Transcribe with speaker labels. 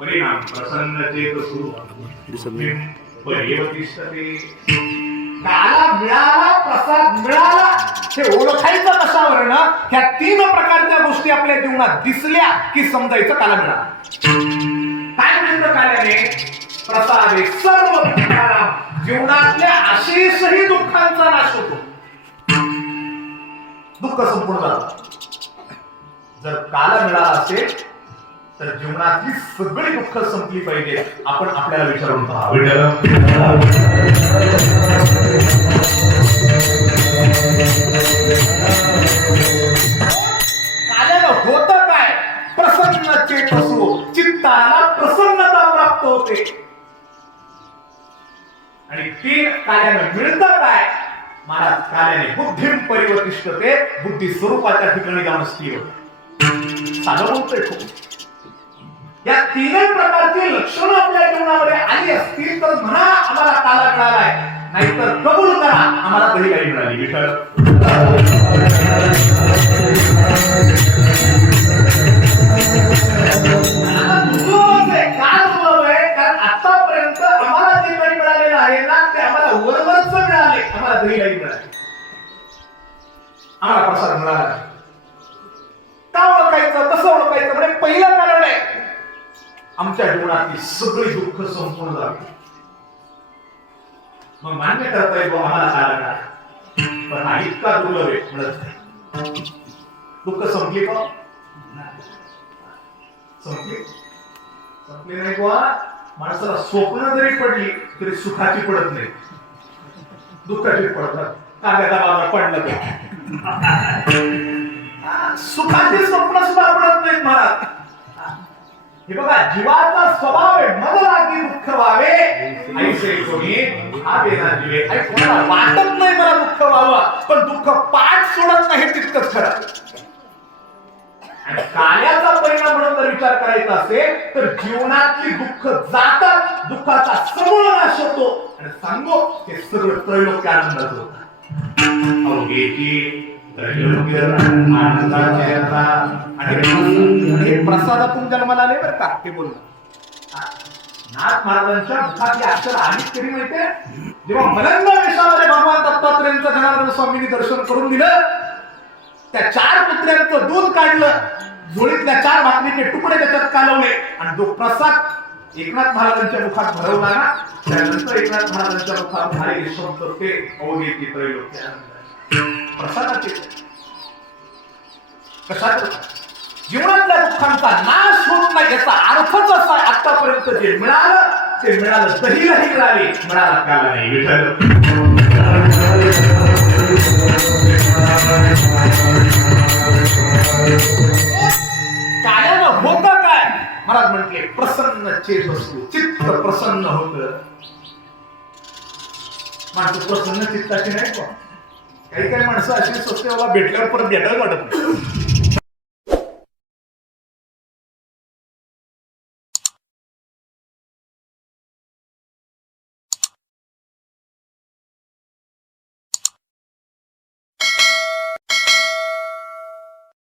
Speaker 1: परिणाम प्रसन्न चेतसु
Speaker 2: काला मिळाला प्रसाद मिळाला हे ओळखायचं कशावर ना? ह्या तीन प्रकारच्या गोष्टी आपल्या जीवनात दिसल्या की समजायचं काला मिळाला. काय म्हणतो काल्याने? प्रसाद हे सर्व जीवनातल्या अशेषही दुःखांचा नाश होतो. दुःख संपूर्ण झालं. जर काला मिळाला असेल तर जीवनातली सगळी दुःख संपली पाहिजे. आपण आपल्याला विचारून पहा. होतं काय? प्रसन्न चेतसो चित्ताला प्रसन्नता प्राप्त होते. आणि तीन काल्यानं मिळतं काय? महाराज काल्याने बुद्धिम परिवर्तिष्ठते बुद्धी स्वरूपाच्या ठिकाणी जाऊन स्थिर होते. साधं बोलतोय खूप. या तीनही प्रकारची लक्षणं आपल्या जीवनामध्ये आली असतील तर म्हणा आम्हाला काला मिळालाय. नाहीतर कबूल करा आम्हाला तरी काही मिळाली. विठ्ठल कारण आतापर्यंत आम्हाला जे काही मिळालेलं आहे ना ते आम्हाला वरवरच मिळाले आम्हाला दही काही मिळाले आम्हाला प्रसाद मिळाला. आमच्या जीवनातली सगळी दुःख संपूर्ण झाली. मग मान्य करता येईल आम्हाला काय पण हा इतका दुर्लभ आहे म्हणत नाही. दुःख संपली का? संपली. संपली नाही बुवा. माणसाला स्वप्न जरी पडली तरी सुखाची पडत नाही. दुःखाची पडतात कागदा बाबा पडलं ते हा, हे बघा जीवाचा स्वभाव आहे मन लागी दुःख व्हावे. ऐसे कोणी हा वाटत नाही मला दुःख व्हावं पण दुःख पाठ सोडत नाही तितकंच खरं. आणि कार्याचा परिणाम म्हणून जर विचार करायचा असेल तर जीवनातली दुःख जातात दुःखाचा समूळ नाश होतो. आणि सांगो हे सगळं त्रैलोक्य आनंदाचं होतं हे प्रसादातून जन्माला आले बरं का ते बोलणं. नाथ महाराजांच्या मुखातली अक्षर आली तरी माहितीये जेव्हा मलंग वेशामध्ये भगवान दत्तात्रेयांचं जनार्दन स्वामींनी दर्शन करून दिलं त्या चार पुत्र्यांचं दूध काढलं झोळीतल्या चार भाकरीचे तुकडे त्याच्यात कालवले आणि जो प्रसाद एकनाथ महाराजांच्या मुखात भरवला ना त्यानंतर एकनाथ महाराजांच्या मुखात झालेले शब्द ते अवघे त्रैलोक्य प्रसादाचे कशात जीवनातल्या दुःखांचा नाश होत नाही याचा अर्थच असा आतापर्यंत जे मिळालं ते मिळालं दहीलाही मिळाले मिळालं काला नाही विठ्ठल काल्यानं होतं काय? महाराज म्हटले प्रसन्न चेत असतो चित्त प्रसन्न होत. माझं प्रसन्न चित्ताची नाही का काही काही माणसं अशी स्वतः भेटल्यावर परत भेटायला वाटत नाही.